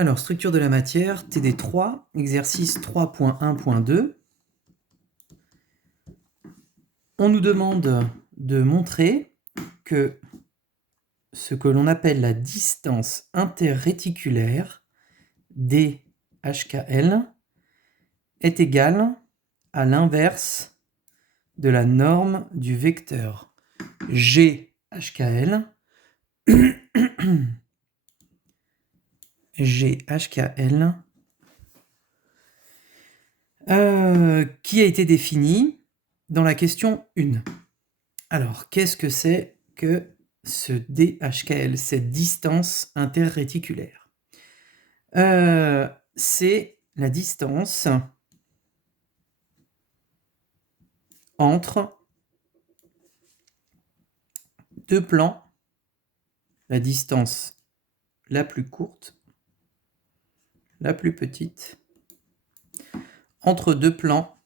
Alors, structure de la matière, TD3, exercice 3.1.2. On nous demande de montrer que ce que l'on appelle la distance interréticulaire, DHKL, est égale à l'inverse de la norme du vecteur GHKL, GHKL, qui a été défini dans la question 1. Alors, qu'est-ce que c'est que ce DHKL, cette distance interréticulaire? C'est la distance entre deux plans, la distance la plus courte, la plus petite, entre deux plans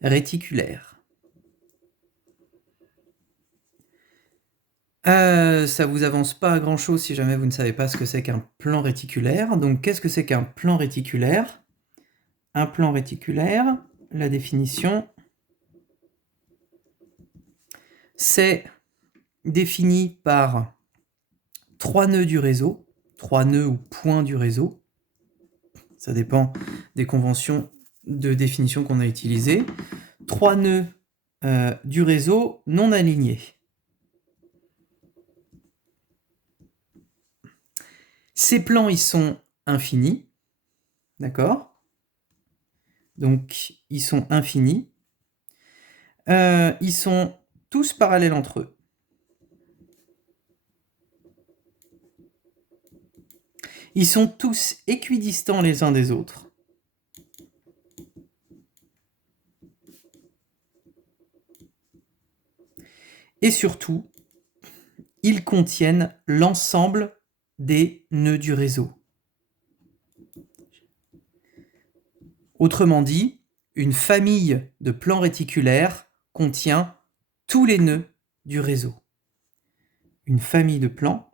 réticulaires. Ça vous avance pas à grand chose si jamais vous ne savez pas ce que c'est qu'un plan réticulaire. Donc qu'est-ce que c'est qu'un plan réticulaire? Un plan réticulaire, la définition, c'est défini par trois nœuds du réseau, trois nœuds ou points du réseau. Ça dépend des conventions de définition qu'on a utilisées. Trois nœuds du réseau non alignés. Ces plans, ils sont infinis, d'accord? Donc, ils sont infinis. Ils sont tous parallèles entre eux. Ils sont tous équidistants les uns des autres. Et surtout, ils contiennent l'ensemble des nœuds du réseau. Autrement dit, une famille de plans réticulaires contient tous les nœuds du réseau. Une famille de plans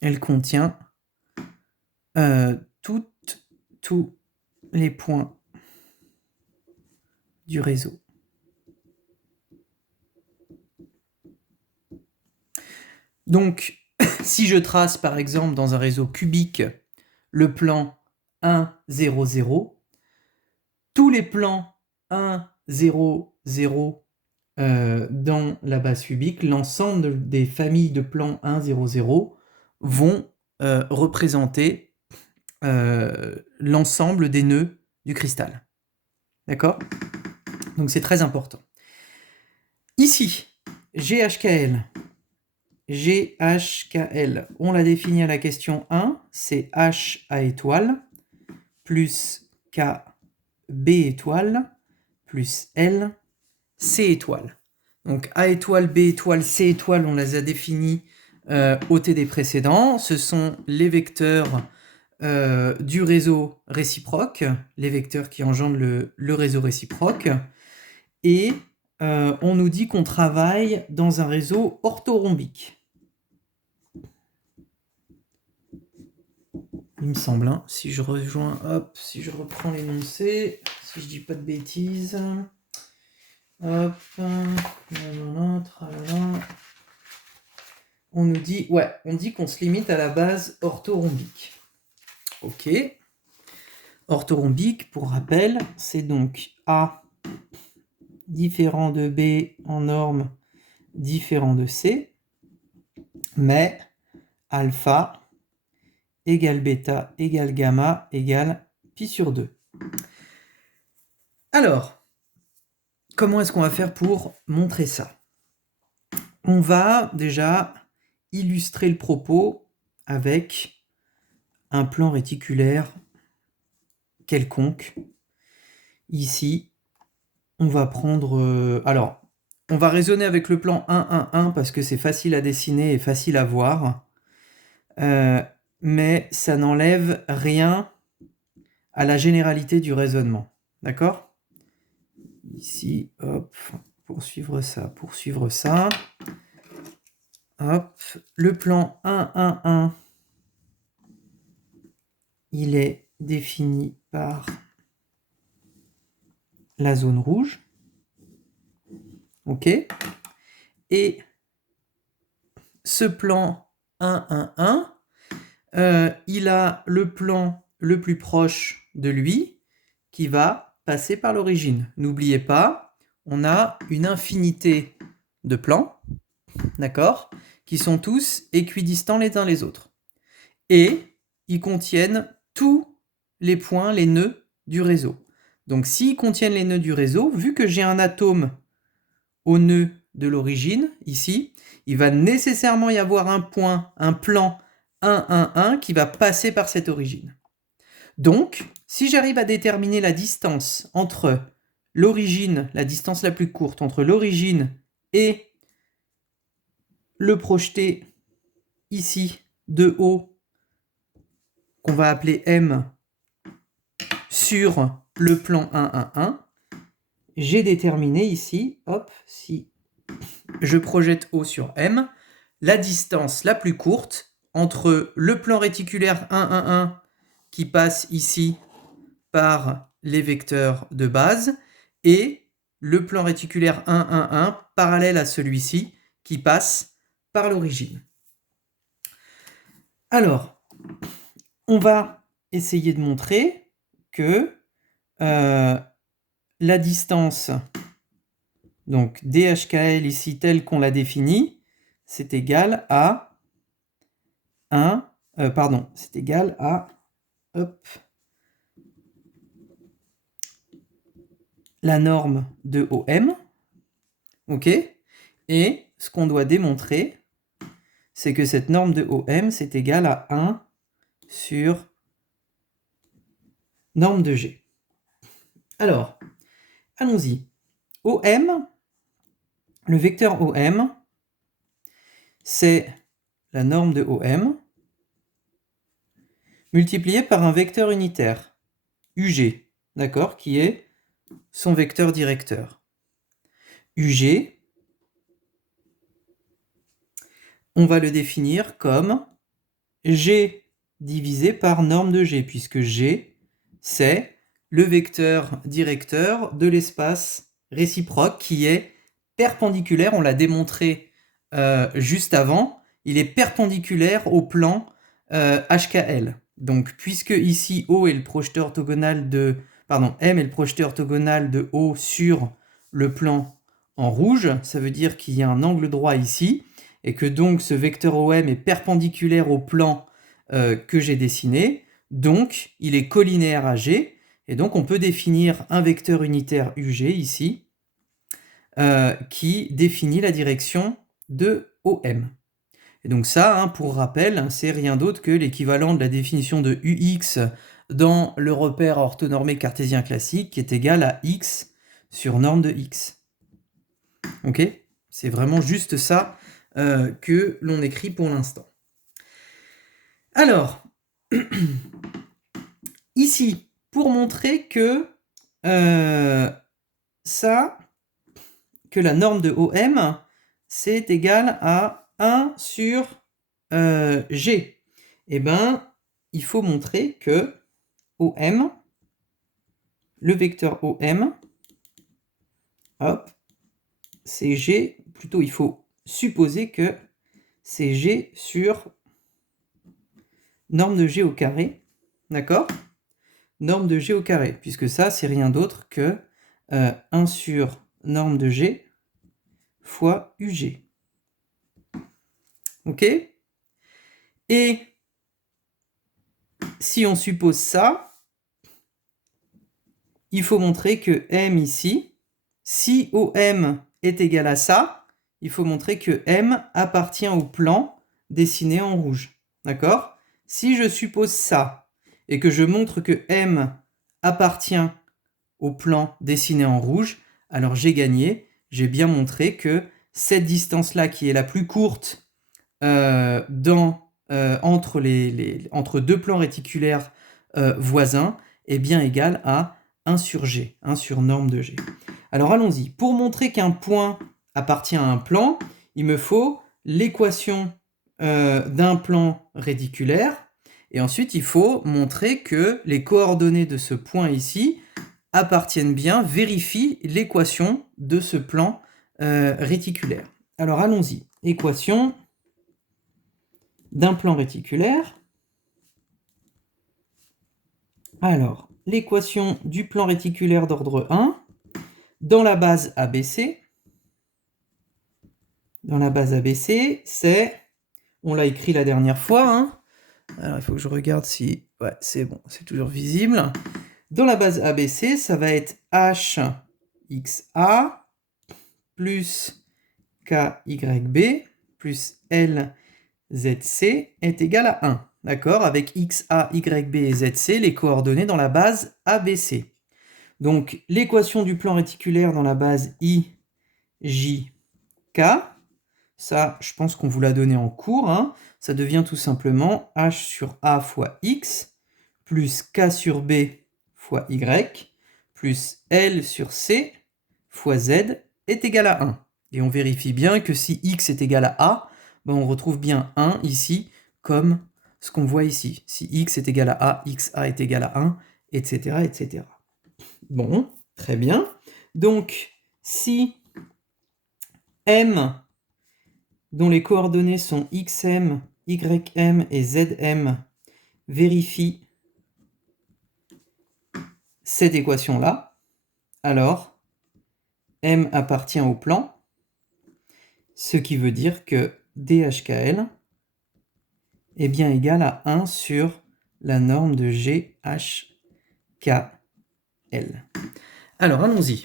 elle contient tous les points du réseau. Donc, si je trace par exemple dans un réseau cubique le plan 1, 0, 0, tous les plans 1, 0, 0 dans la base cubique, l'ensemble des familles de plans 1, 0, 0 vont représenter l'ensemble des nœuds du cristal. D'accord? Donc c'est très important. Ici, GHKL, on l'a défini à la question 1, c'est H A étoile plus K B étoile plus L C étoile. Donc A étoile, B étoile, C étoile, on les a définis au TD précédent. Ce sont les vecteurs du réseau réciproque, les vecteurs qui engendrent le réseau réciproque. Et on nous dit qu'on travaille dans un réseau orthorhombique. Il me semble, hein, si je reprends l'énoncé, si je dis pas de bêtises. Hop, on nous dit, on dit qu'on se limite à la base orthorhombique. Ok. Orthorhombique, pour rappel, c'est donc A différent de B en norme différent de C, mais alpha égale bêta égale gamma égale pi sur 2. Alors, comment est-ce qu'on va faire pour montrer ça? On va déjà illustrer le propos avec un plan réticulaire quelconque. Ici, on va prendre... alors, on va raisonner avec le plan 1, 1, 1 parce que c'est facile à dessiner et facile à voir. Mais ça n'enlève rien à la généralité du raisonnement. D'accord? Ici, hop, poursuivre ça. Hop, le plan 1, 1, 1, il est défini par la zone rouge. OK. Et ce plan 1, 1, 1, il a le plan le plus proche de lui qui va passer par l'origine. N'oubliez pas, on a une infinité de plans, d'accord, qui sont tous équidistants les uns les autres. Et ils contiennent tous les points, les nœuds du réseau. Donc s'ils contiennent les nœuds du réseau, vu que j'ai un atome au nœud de l'origine, ici, il va nécessairement y avoir un point, un plan 1, 1, 1 qui va passer par cette origine. Donc, si j'arrive à déterminer la distance entre l'origine, la distance la plus courte entre l'origine et le projeté ici de haut, qu'on va appeler M, sur le plan 1, 1, 1, j'ai déterminé ici, hop, si je projette O sur M, la distance la plus courte entre le plan réticulaire 1, 1, 1 qui passe ici par les vecteurs de base et le plan réticulaire 1, 1, 1 parallèle à celui-ci qui passe par l'origine. Alors, on va essayer de montrer que la distance, donc DHKL ici telle qu'on l'a définie, c'est égal à 1, c'est égal à, hop, la norme de OM, ok? Et ce qu'on doit démontrer, c'est que cette norme de OM, c'est égal à 1 sur norme de G. Alors, allons-y. OM, le vecteur OM, c'est la norme de OM multipliée par un vecteur unitaire, UG, d'accord, qui est son vecteur directeur. UG, on va le définir comme G divisé par norme de G, puisque G, c'est le vecteur directeur de l'espace réciproque qui est perpendiculaire, on l'a démontré juste avant, il est perpendiculaire au plan HKL. Donc, puisque ici O est le projeté orthogonal de... Pardon, M est le projeté orthogonal de O sur le plan en rouge, ça veut dire qu'il y a un angle droit ici, et que donc ce vecteur OM est perpendiculaire au plan que j'ai dessiné, donc il est collinéaire à G, et donc on peut définir un vecteur unitaire UG ici, qui définit la direction de OM. Et donc ça, pour rappel, c'est rien d'autre que l'équivalent de la définition de UX dans le repère orthonormé cartésien classique qui est égal à X sur norme de X. Ok? C'est vraiment juste ça que l'on écrit pour l'instant. Alors, ici, pour montrer que que la norme de OM, c'est égal à 1 sur G. Eh bien, il faut montrer que OM, le vecteur OM, hop, c'est G, plutôt il faut supposer que c'est G sur norme de G au carré, d'accord? Norme de G au carré, puisque ça, c'est rien d'autre que 1 sur norme de G fois UG. Ok? Et si on suppose ça, il faut montrer que M ici, si OM est égal à ça, il faut montrer que M appartient au plan dessiné en rouge. D'accord? Si je suppose ça, et que je montre que M appartient au plan dessiné en rouge, alors j'ai gagné, j'ai bien montré que cette distance-là, qui est la plus courte entre deux plans réticulaires voisins, est bien égale à 1 sur G, 1 sur norme de G. Alors allons-y. Pour montrer qu'un point appartient à un plan, il me faut l'équation d'un plan réticulaire, et ensuite il faut montrer que les coordonnées de ce point ici appartiennent bien, vérifient l'équation de ce plan réticulaire. Alors allons-y. Équation d'un plan réticulaire. Alors, l'équation du plan réticulaire d'ordre 1, dans la base ABC, c'est, on l'a écrit la dernière fois, hein. Alors il faut que je regarde si, ouais, c'est bon, c'est toujours visible. Dans la base ABC, ça va être HXA plus KYB plus LZC est égal à 1. D'accord? Avec XA, YB et ZC, les coordonnées dans la base ABC. Donc, l'équation du plan réticulaire dans la base IJK, ça, je pense qu'on vous l'a donné en cours, hein, ça devient tout simplement H sur A fois X plus K sur B fois Y plus L sur C fois Z est égal à 1. Et on vérifie bien que si X est égal à A, ben on retrouve bien 1 ici, comme ce qu'on voit ici. Si X est égal à A, XA est égal à 1, etc., etc. Bon, très bien. Donc, si M, dont les coordonnées sont XM, YM et ZM, vérifie cette équation-là, alors M appartient au plan, ce qui veut dire que DHKL est bien égal à 1 sur la norme de GHKL. Alors, allons-y.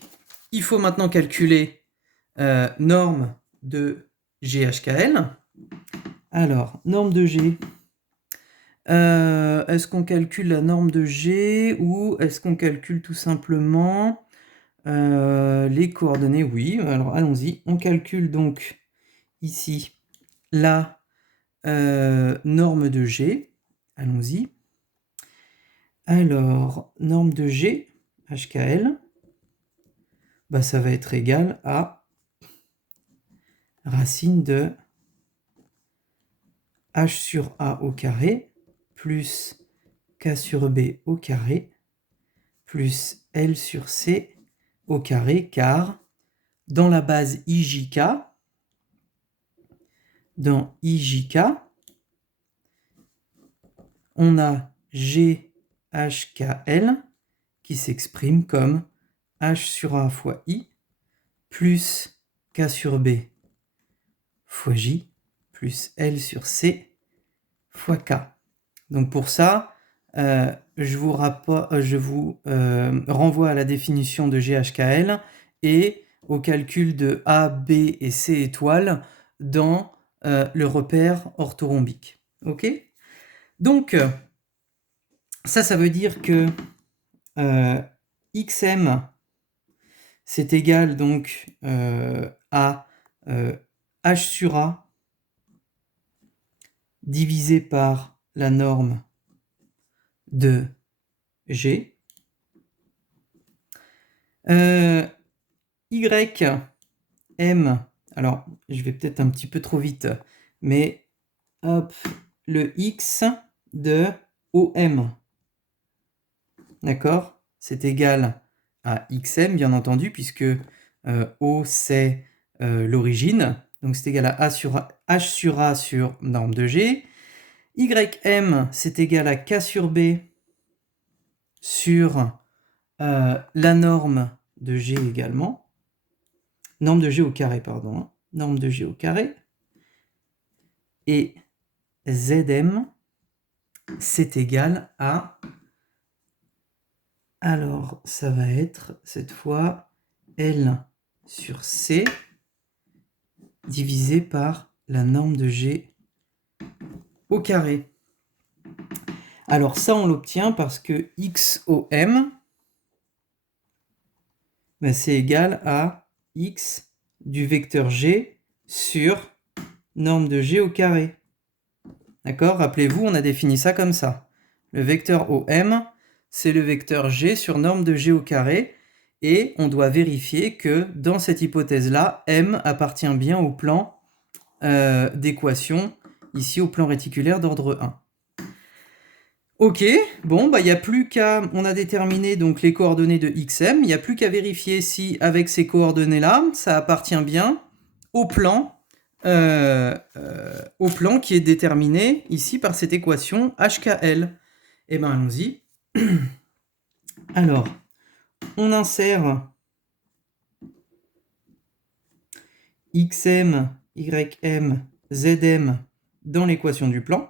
Il faut maintenant calculer norme de GHKL. Alors, norme de G. Est-ce qu'on calcule la norme de G ou est-ce qu'on calcule tout simplement les coordonnées? Oui, alors allons-y. On calcule donc ici la norme de G. Allons-y. Alors, norme de G, HKL, bah, ça va être égal à racine de H sur A au carré plus K sur B au carré plus L sur C au carré, car dans la base IJK, on a GHKL qui s'exprime comme H sur A fois I plus K sur B fois J plus L sur C fois K. Donc pour ça, je vous renvoie à la définition de GHKL et au calcul de A, B et C étoiles dans le repère orthorhombique. Ok? Donc, ça veut dire que XM, c'est égal donc à H sur A divisé par la norme de G. YM, alors je vais peut-être un petit peu trop vite, mais hop, le X de OM. D'accord? C'est égal à XM, bien entendu, puisque O c'est l'origine. Donc c'est égal à H sur A sur norme de G. YM, c'est égal à K sur B sur la norme de G également. Norme de G au carré, pardon. Hein. Norme de G au carré. Et Zm, c'est égal à... Alors, ça va être, cette fois, L sur C divisé par la norme de G au carré. Alors ça, on l'obtient parce que XOM, ben, c'est égal à X du vecteur G sur norme de G au carré. D'accord? Rappelez-vous, on a défini ça comme ça. Le vecteur OM, c'est le vecteur G sur norme de G au carré, et on doit vérifier que dans cette hypothèse-là, M appartient bien au plan d'équation ici au plan réticulaire d'ordre 1. Ok, bon, il n'y a plus qu'à... On a déterminé donc les coordonnées de xm. Il n'y a plus qu'à vérifier si, avec ces coordonnées-là, ça appartient bien au plan qui est déterminé ici par cette équation HKL. Eh bien, allons-y. Alors, on insère xm, ym, zm dans l'équation du plan.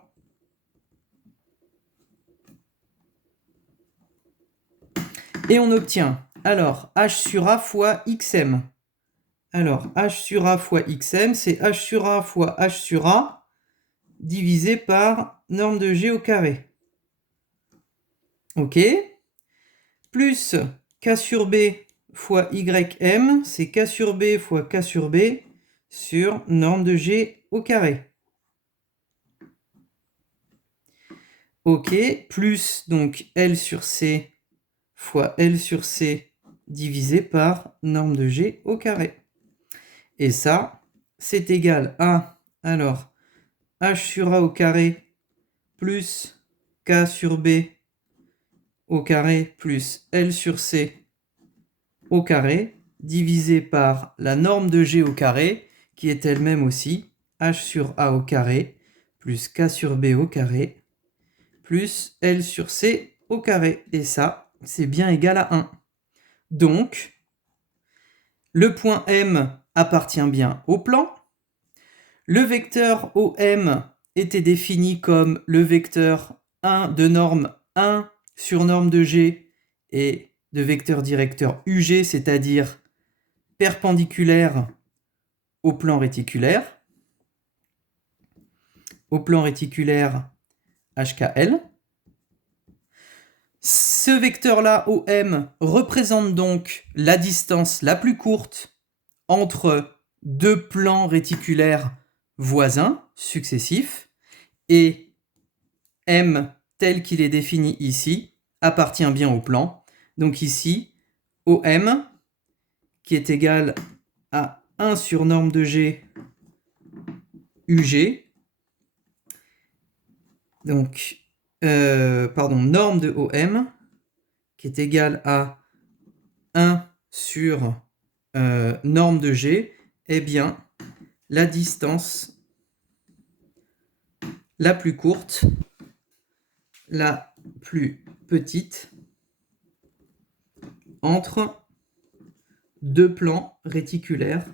Et on obtient, alors, h sur a fois xm. Alors, h sur a fois xm, c'est h sur a fois h sur a divisé par norme de g au carré. Ok. Plus k sur b fois ym, c'est k sur b fois k sur b sur norme de g au carré. Ok. Plus donc L sur c fois L sur c divisé par norme de g au carré. Et ça, c'est égal à, alors, h sur a au carré plus k sur b au carré plus L sur c au carré divisé par la norme de g au carré qui est elle-même aussi h sur a au carré plus k sur b au carré plus L sur c au carré. Et ça, c'est bien égal à 1. Donc, le point M appartient bien au plan. Le vecteur OM était défini comme le vecteur 1 de norme 1 sur norme de G et de vecteur directeur UG, c'est-à-dire perpendiculaire au plan réticulaire. Au plan réticulaire HKL. Ce vecteur-là, OM, représente donc la distance la plus courte entre deux plans réticulaires voisins, successifs, et M, tel qu'il est défini ici, appartient bien au plan. Donc ici, OM, qui est égal à 1 sur norme de G UG, donc, norme de OM, qui est égale à 1 sur norme de G, eh bien, la distance la plus courte, la plus petite, entre deux plans réticulaires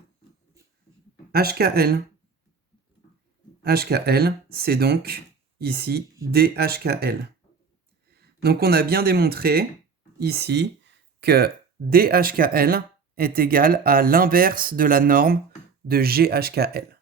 HKL. HKL, c'est donc ici DHKL. Donc on a bien démontré ici que DHKL est égal à l'inverse de la norme de GHKL.